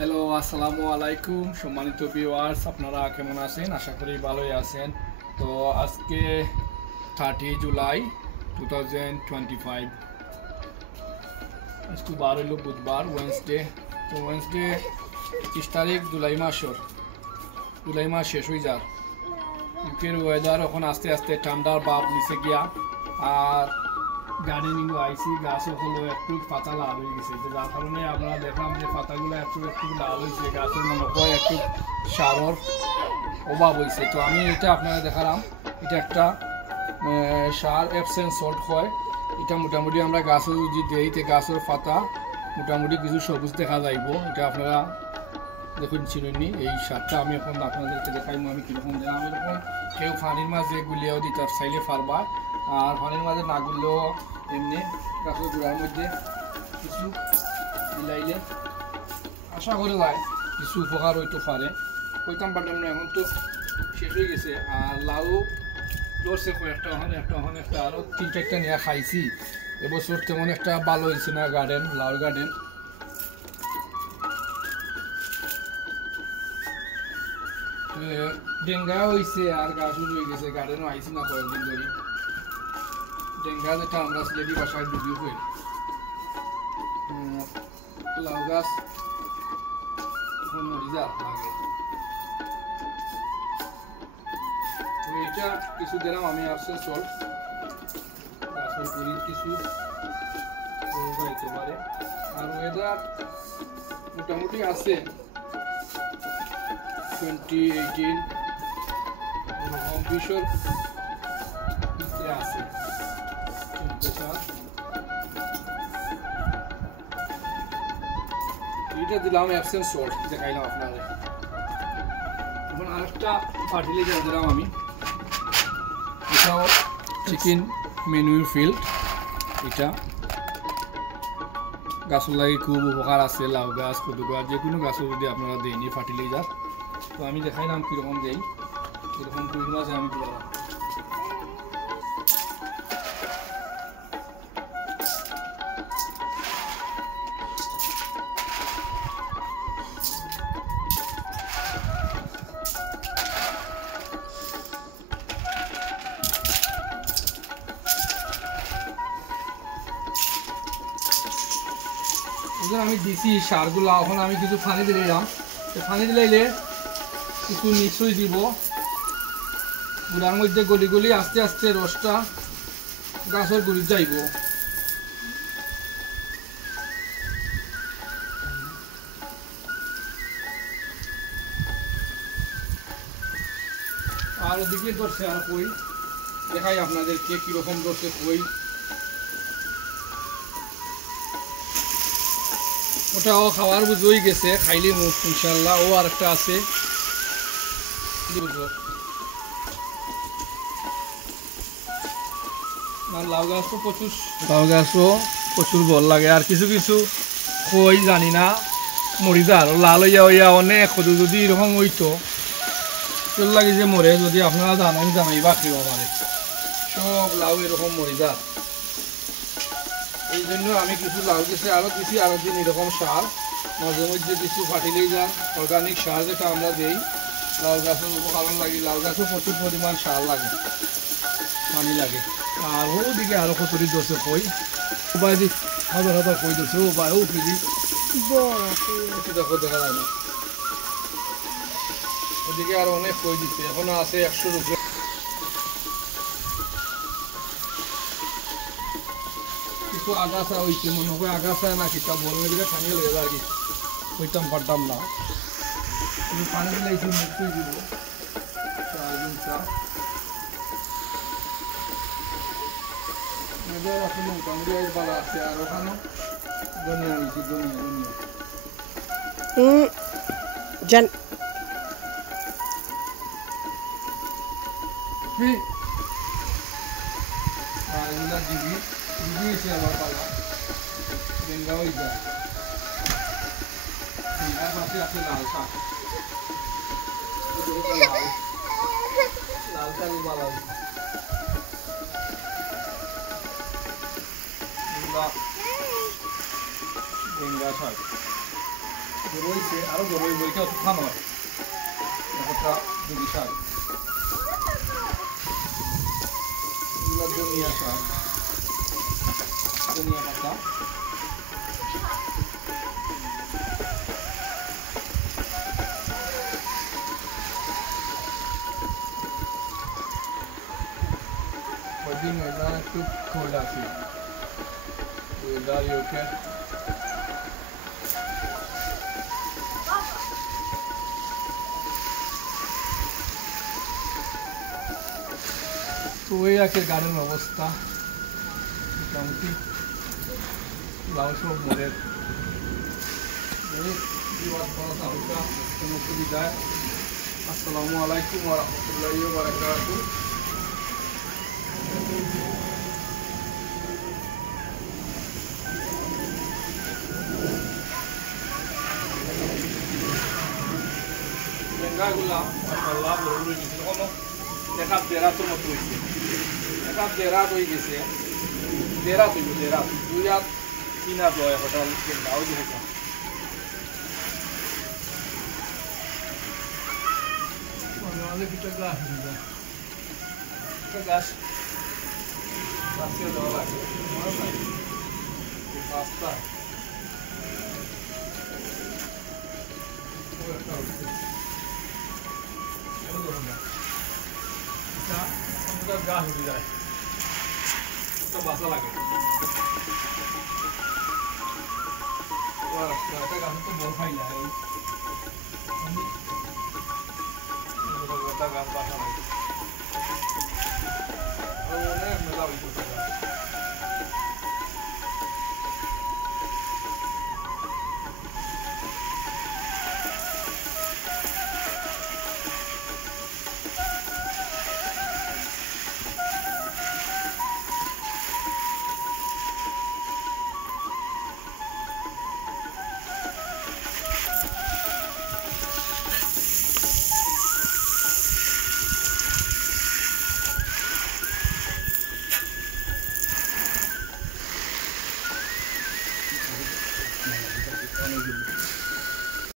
Hello, আসসালামু আলাইকুম সম্মানিত ভিউয়ার্স, আপনারা কেমন আছেন? আশা করি ভালোই আছেন। তো আজকে 30 জুলাই 2025, আজকে বার হইল বুধবার, ওয়েনসডে। তো ওয়েনসডে 30 তারিখ জুলাই মাস শেষ হয়ে যার। ইউকের ওয়েদার এখন আস্তে আস্তে ঠান্ডার ভাব নিচে গিয়া। আর গার্ডেনিং আইসি, গাছও হলো একটু পাতা লাল হয়ে গেছে, তো যার কারণে আপনারা দেখলাম যে পাতাগুলো একটু একটু লাল হয়েছে, গাছের মনে হয় একটু সারর অভাব হয়েছে। তো আমি এটা আপনারা দেখালাম, এটা একটা সার এপসেন সল্ট হয়। এটা মোটামুটি আমরা গাছও যদি দেই তো গাছের পাতা মোটামুটি কিছু সবুজ দেখা যাইব। এটা আপনারা দেখুন চিনুনি, এই সারটা আমি এখন আপনাদেরকে দেখাইব আমি কীরকম দিলাম। এরকম কেউ পানির মাঝে গুলিয়েও দিতে চাইলে পারবা, আর পানির মাঝে না গুললেও এমনি গাছের গোড়ার মধ্যে কিছু মিলাইলে আশা করে যায় কিছু উপকার হইতে পারে। কইতাম পারলাম না, এখন তো শেষ হয়ে গেছে। আর লাউ ধরছে কয়েকটা, একটা আরও 3-4টা নিয়ে খাইছি। এবছর তেমন একটা ভালো হয়েছে না গার্ডেন, লাউর গার্ডেন। ডেঙ্গা হয়েছে আর গাছও রয়ে গেছে, গার্ডেনও আইসি না কয়েকদিন ধরে। ডেঙ্গা যেটা আমরা সিলেটি ভাষায় ডুবি হই। লাউ গাছ মরি যা লাগে। তো এটা কিছু দিলাম আমি আসছেন সল্ট, গাছের গুড়ির কিছু যাইতে পারে। আর ওয়েদার মোটামুটি আছে 2018 বিশর আছে টেম্পারেচার। এটা দিলাম অ্যাবসেন্ট সল্ট, দেখাইলাম আপনাদের। এখন আরেকটা ফার্টিলাইজার দিলাম আমি, এটাও চিকেন ম্যানুয়াল ফিল্ড। এটা গাছের লাগে খুব উপকার আছে, লাউ গাছ, কদু গাছ, যে কোনো গাছও যদি আপনারা দেয়নি ফার্টিলাইজার। তো আমি দেখাইলাম কীরকম দেই, এরকম কুড়ি মাসে আমি দিলাম। আমি দিছি সারগুলা, এখন আমি কিছু পানি দিলাম। পানি দিলাইলে কিছু মিক্সই দিব গুড়ার মধ্যে, গলি গলি আস্তে আস্তে রসটা গাছের গুড়ি যাইব। আর ওদিকে ধরছে আর কই দেখাই আপনাদেরকে কিরকম ধরছে কই। ওটাও খাওয়ার বুঝই গেছে, খাইলে মুখ ইনশাল্লাহ। ও আর একটা আছে, লাউ গাছও প্রচুর বল লাগে। আর কিছু কিছু কই জানি না মরি যা আর লাল হইয়া হইয়া অনেক কত যদি এরকম হইতো চল লাগে যে মরে, যদি আপনারা জানাইবা কিবা পারে সব লাউ এরকম মরি যা। এই জন্য আমি কিছু লাউ গেছে আরও কিছু আরো দিন এরকম সার, মাঝে মধ্যে কিছু ফার্টিলাইজার অর্গানিক সার যেটা আমরা দিই লাউ গাছের উপকরণ লাগে। লাউ গাছও প্রচুর পরিমাণ সার লাগে, পানি লাগে। আর ওদিকে আরো কতটি দোষে কই দিক হাজার হাজার কই দোষে ও বা ও ফিরি দেখো দেখা যায় না। ওদিকে আরো অনেক কই দিচ্ছে, এখনো আছে 100-র উপরে। কিছু আগাছা হয়েছে, মনে হয় আগাছা না কিতা বড় দিকে পানি লেগে যায় আর কি, হইতাম পারতাম না। পানি দিলে একটু মুক্তি দিব এখন মোটামুটি ভালো আছে। আর ওখানে ধনিয়া হয়েছে, ধনিয়া আর এগুলা দিবি হয়েছে আমার পালা বেঙ্গা হয়ে যায়। বেঙ্গার পাশে আছে লাল শাক, লাল শাকও ভালো হয়েছে। বেঙ্গা শাক রয়েছে আরো বড় হইব এটা তুফান হয় একটা বিশাল ধনিয়া শাক ধনিয়া পাতা ওইদিন ওয়েদার একটু কোল্ড আছে ওয়েদার ওকে তো ওই আজকের গার্ডেনের অবস্থা মোটামুটি লাউ সব মরের বিদায় আসসালামু আলাইকুম ওয়া রাহমাতুল্লাহি ওয়া বারাকাতুহু বেঙ্গাগুলা মাশাআল্লাহ বড় হয়ে গেছে কোনো দেখা দেরাতের মতো হয়েছে এটা দেরাত হয়ে গেছে দেরাত হইব দেরাত দুই হাত তিন হাত হয় হোটেল নাও দেখো আমাদের ভিতরে গ্লাস গাছ গাছে দেওয়া লাগে পাঁচটা গাছ উঠে যায় তো বাসা লাগে একটা গাছ তো বড় পাই না গাছ বাসা লাগে অনেক মেলা হইতেছে Thank you.